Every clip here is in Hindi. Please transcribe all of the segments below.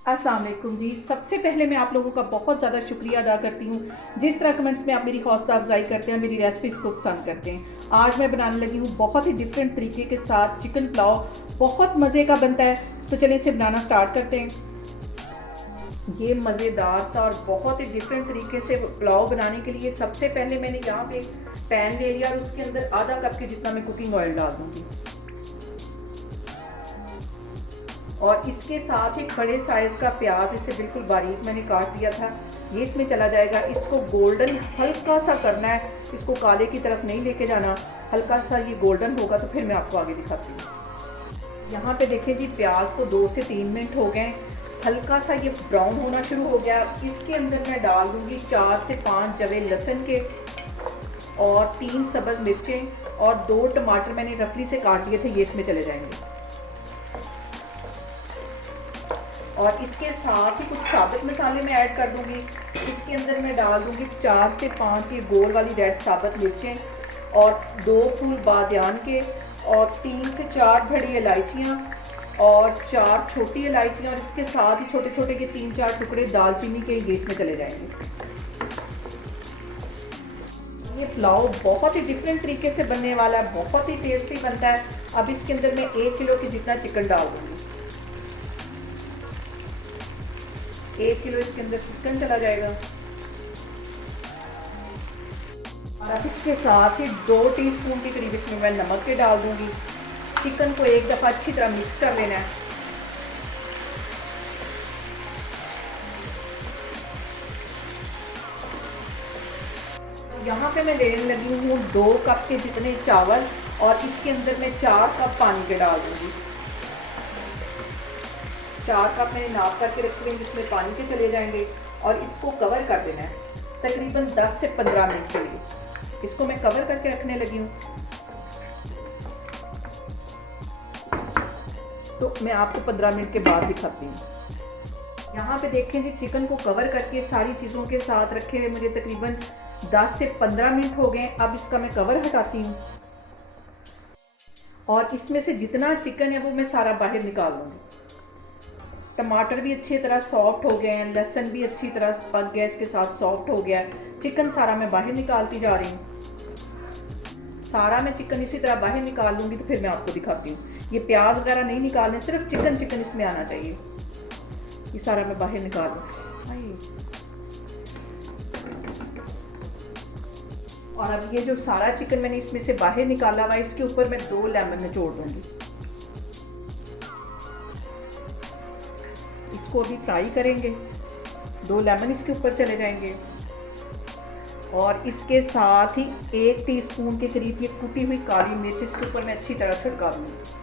अस्सलाम वालेकुम जी। सबसे पहले मैं आप लोगों का बहुत ज़्यादा शुक्रिया अदा करती हूँ, जिस तरह कमेंट्स में आप मेरी हौसला अफ़ज़ाई करते हैं, मेरी रेसिपीज़ को पसंद करते हैं। आज मैं बनाने लगी हूँ बहुत ही डिफरेंट तरीके के साथ चिकन पुलाव, बहुत मज़े का बनता है। तो चलिए इसे बनाना स्टार्ट करते हैं। ये मज़ेदार सा और बहुत ही डिफरेंट तरीके से पुलाव बनाने के लिए सबसे पहले मैंने यहाँ पे पैन ले लिया और उसके अंदर आधा कप के जितना मैं कुकिंग ऑयल डाल दूँगी और इसके साथ एक बड़े साइज़ का प्याज, इसे बिल्कुल बारीक मैंने काट दिया था, ये इसमें चला जाएगा। इसको गोल्डन हल्का सा करना है, इसको काले की तरफ नहीं लेके जाना। हल्का सा ये गोल्डन होगा तो फिर मैं आपको आगे दिखाती हूँ। यहाँ पे देखें जी, प्याज को 2 से 3 मिनट हो गए, हल्का सा ये ब्राउन होना शुरू हो गया। इसके अंदर मैं डाल दूँगी 4 से 5 जवे लहसुन के और 3 सब्ज़ मिर्चें और 2 टमाटर मैंने रफली से काट लिए थे, ये इसमें चले जाएंगे। और इसके साथ ही कुछ साबुत मसाले मैं ऐड कर दूंगी। इसके अंदर मैं डाल दूंगी 4 से 5 ये गोल वाली रेड साबुत मिर्चें और 2 फूल बादियान के और 3 से 4 बड़ी इलायचियाँ और 4 छोटी इलायचियाँ और इसके साथ ही छोटे छोटे के 3-4 टुकड़े दालचीनी के, ये इसमें चले जाएंगे। ये पुलाव बहुत ही डिफरेंट तरीके से बनने वाला है, बहुत ही टेस्टी बनता है। अब इसके अंदर मैं 1 किलो के जितना चिकन डाल दूँगी। 1 किलो इसके अंदर चिकन चला जाएगा और अब इसके साथ ही 2 टीस्पून के करीब इसमें मैं नमक के डाल दूंगी। चिकन को एक दफ़ा अच्छी तरह मिक्स कर लेना है। यहाँ पे मैं लेने लगी हूँ 2 कप के जितने चावल और इसके अंदर मैं 4 कप पानी के डाल दूंगी। 4 कप मैंने नाप करके रखी है, जिसमें पानी के चले जाएंगे और इसको कवर कर देना है तकरीबन 10 से 15 मिनट के लिए। इसको मैं कवर करके रखने लगी हूँ। तो मैं आपको 15 मिनट के बाद दिखाती हूँ। यहाँ पे देखें जी, चिकन को कवर करके सारी चीज़ों के साथ रखे हुए मुझे तकरीबन 10 से 15 मिनट हो गए। अब इसका मैं कवर हटाती हूँ और इसमें से जितना चिकन है वो मैं सारा बाहर निकाल लूँगी। टमाटर भी अच्छी तरह सॉफ्ट हो गए हैं, लहसुन भी अच्छी तरह पक गया, इसके साथ सॉफ्ट हो गया। चिकन सारा मैं बाहर निकालती जा रही हूँ। सारा मैं चिकन इसी तरह बाहर निकाल लूँगी तो फिर मैं आपको दिखाती हूँ। ये प्याज वगैरह नहीं निकालने, सिर्फ चिकन चिकन इसमें आना चाहिए। ये सारा मैं बाहर निकाल लूँ। और अब ये जो सारा चिकन मैंने इसमें से बाहर निकाला हुआ है, इसके ऊपर मैं 2 लेमन निचोड़ दूँगी। इसको अभी फ्राई करेंगे। 2 लेमन इसके ऊपर चले जाएंगे और इसके साथ ही 1 टीस्पून के करीब ये कुटी हुई काली मिर्च इसके ऊपर मैं अच्छी तरह छिड़का दूँगी।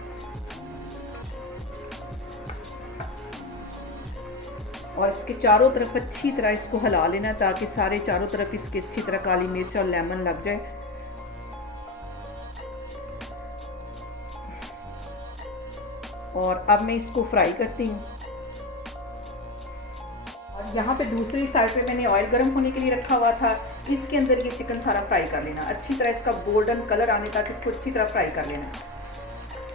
और इसके चारों तरफ अच्छी तरह इसको हिला लेना ताकि सारे चारों तरफ इसके अच्छी तरह काली मिर्च और लेमन लग जाए। और अब मैं इसको फ्राई करती हूँ। और यहाँ पे दूसरी साइड पे मैंने ऑयल गर्म होने के लिए रखा हुआ था, इसके अंदर ये चिकन सारा फ्राई कर लेना। अच्छी तरह इसका गोल्डन कलर आने तक इसको अच्छी तरह फ्राई कर लेना।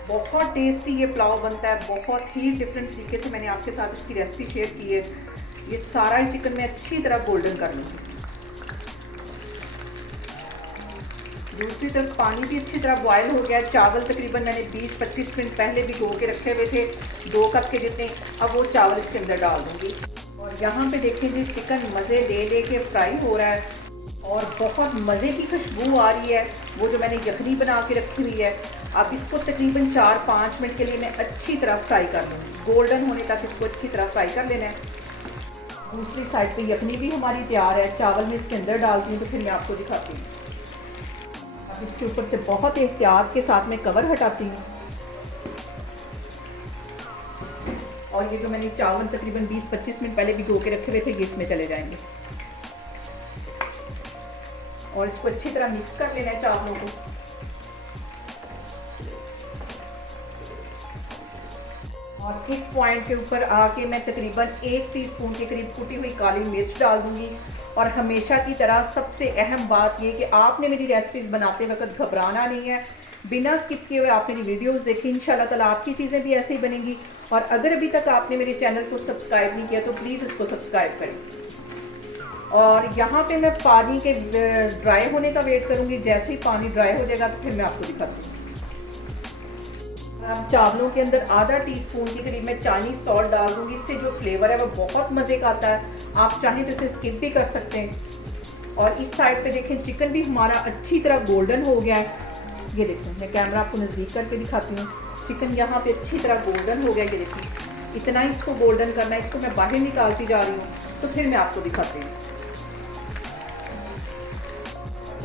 बहुत टेस्टी ये पुलाव बनता है, बहुत ही डिफरेंट तरीके से मैंने आपके साथ इसकी रेसिपी शेयर की है। ये सारा ही चिकन मैं अच्छी तरह गोल्डन कर लूँगी। दूसरी तरफ पानी भी अच्छी तरह बॉयल हो गया। चावल तकरीबन मैंने 20-25 मिनट पहले भिगो के रखे हुए थे, 2 कप के जितने। अब वो चावल इसके अंदर डाल दूँगी और यहाँ पे देखिए चिकन मज़े ले के फ्राई हो रहा है और बहुत मज़े की खुशबू आ रही है, वो जो मैंने यखनी बना के रखी हुई है। अब इसको तकरीबन 4-5 मिनट के लिए मैं अच्छी तरह फ्राई कर लूँगी। गोल्डन होने तक इसको अच्छी तरह फ्राई कर लेना है। दूसरी साइड पे यखनी भी हमारी तैयार है। चावल में इसके अंदर डालती हूँ तो फिर मैं आपको दिखाती हूँ। अब इसके ऊपर से बहुत एहतियात के साथ मैं कवर हटाती हूँ और ये जो मैंने चावल तकरीबन 20-25 मिनट पहले भिगो के रखे हुए थे, ये इसमें चले जाएंगे और इसको अच्छी तरह मिक्स कर लेना है चावलों को। और इस पॉइंट के ऊपर आके मैं तकरीबन 1 टीस्पून के करीब कुटी हुई काली मिर्च डाल दूंगी। और हमेशा की तरह सबसे अहम बात ये कि आपने मेरी रेसिपीज़ बनाते वक्त घबराना नहीं है। बिना स्किप किए हुए आप मेरी वीडियोस देखें, इंशाल्लाह ताला आपकी चीज़ें भी ऐसे ही बनेंगी। और अगर अभी तक आपने मेरे चैनल को सब्सक्राइब नहीं किया तो प्लीज़ इसको सब्सक्राइब करें। और यहाँ पे मैं पानी के ड्राई होने का वेट करूँगी। जैसे ही पानी ड्राई हो जाएगा तो फिर मैं आपको दिखाती हूँ। चावलों के अंदर आधा टीस्पून के करीब मैं चाइनीज सॉल्ट डाल दूँगी। इससे जो फ्लेवर है वो बहुत मज़े का आता है। आप चाहें तो इसे स्किप भी कर सकते हैं। और इस साइड पे देखें चिकन भी हमारा अच्छी तरह गोल्डन हो गया है। ये देखें, मैं कैमरा आपको नज़दीक करके दिखाती हूँ। चिकन यहाँ पे अच्छी तरह गोल्डन हो गया। ये देखिए, इतना ही इसको गोल्डन करना है। इसको मैं बाहर निकालती जा रही हूँ तो फिर मैं आपको दिखाती हूँ।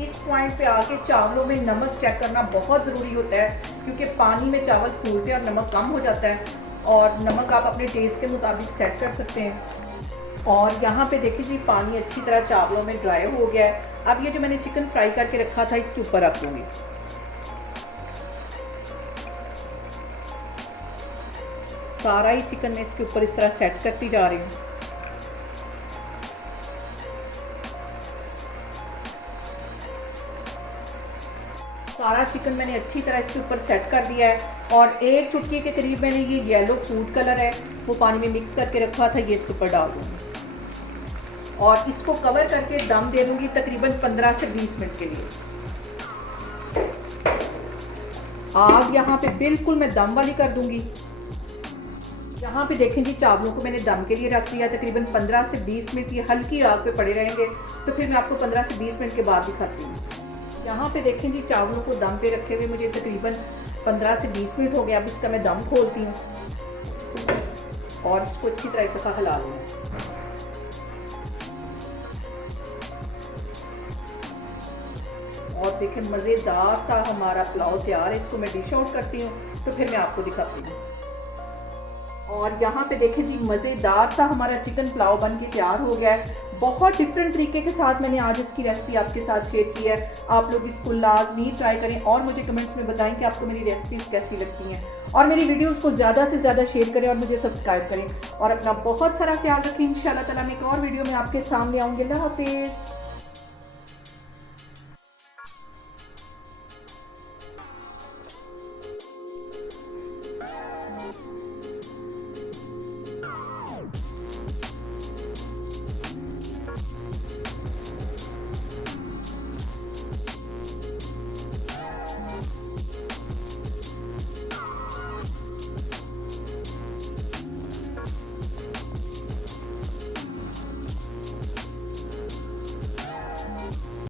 इस पॉइंट पे आके चावलों में नमक चेक करना बहुत ज़रूरी होता है, क्योंकि पानी में चावल फूलते हैं और नमक कम हो जाता है। और नमक आप अपने टेस्ट के मुताबिक सेट कर सकते हैं। और यहाँ पे देखिए जी, पानी अच्छी तरह चावलों में ड्राई हो गया है। अब ये जो मैंने चिकन फ्राई करके रखा था इसके ऊपर रख दूँगी। सारा ही चिकन मैं इसके ऊपर इस तरह सेट करती जा रही हूँ। सारा चिकन मैंने अच्छी तरह इसके ऊपर सेट कर दिया है। और एक चुटकी के करीब मैंने ये येलो फूड कलर है वो पानी में मिक्स करके रखा था, ये इसके ऊपर डाल दूँगी। और इसको कवर करके दम दे दूँगी तकरीबन 15 से 20 मिनट के लिए। आग यहाँ पे बिल्कुल मैं दम वाली कर दूँगी। यहाँ पे देखें जी, चावलों को मैंने दम के लिए रख दिया। तकरीबन 15 से 20 मिनट ये हल्की आग पे पड़े रहेंगे। तो फिर मैं आपको 15 से 20 मिनट के बाद दिखाती हूँ। यहाँ पे देखें जी, चावलों को दम पे रखे हुए मुझे तकरीबन 15 से 20 मिनट हो गया। अब इसका मैं दम खोलती हूँ और इसको अच्छी तरह का हिला लूँ। और देखें, मज़ेदार सा हमारा पुलाव तैयार है। इसको मैं डिश आउट करती हूँ तो फिर मैं आपको दिखाती हूँ। और यहाँ पे देखें जी, मज़ेदार सा हमारा चिकन पुलाव बन के तैयार हो गया है। बहुत डिफरेंट तरीके के साथ मैंने आज इसकी रेसिपी आपके साथ शेयर की है। आप लोग इसको लाजमी ट्राई करें और मुझे कमेंट्स में बताएं कि आपको मेरी रेसिपीज़ कैसी लगती हैं। और मेरी वीडियोस को ज़्यादा से ज़्यादा शेयर करें और मुझे सब्सक्राइब करें। और अपना बहुत सारा ख्याल रखें। इंशाल्लाह ताला मैं एक और वीडियो में आपके सामने आऊँगी। अल्लाह हाफिज़।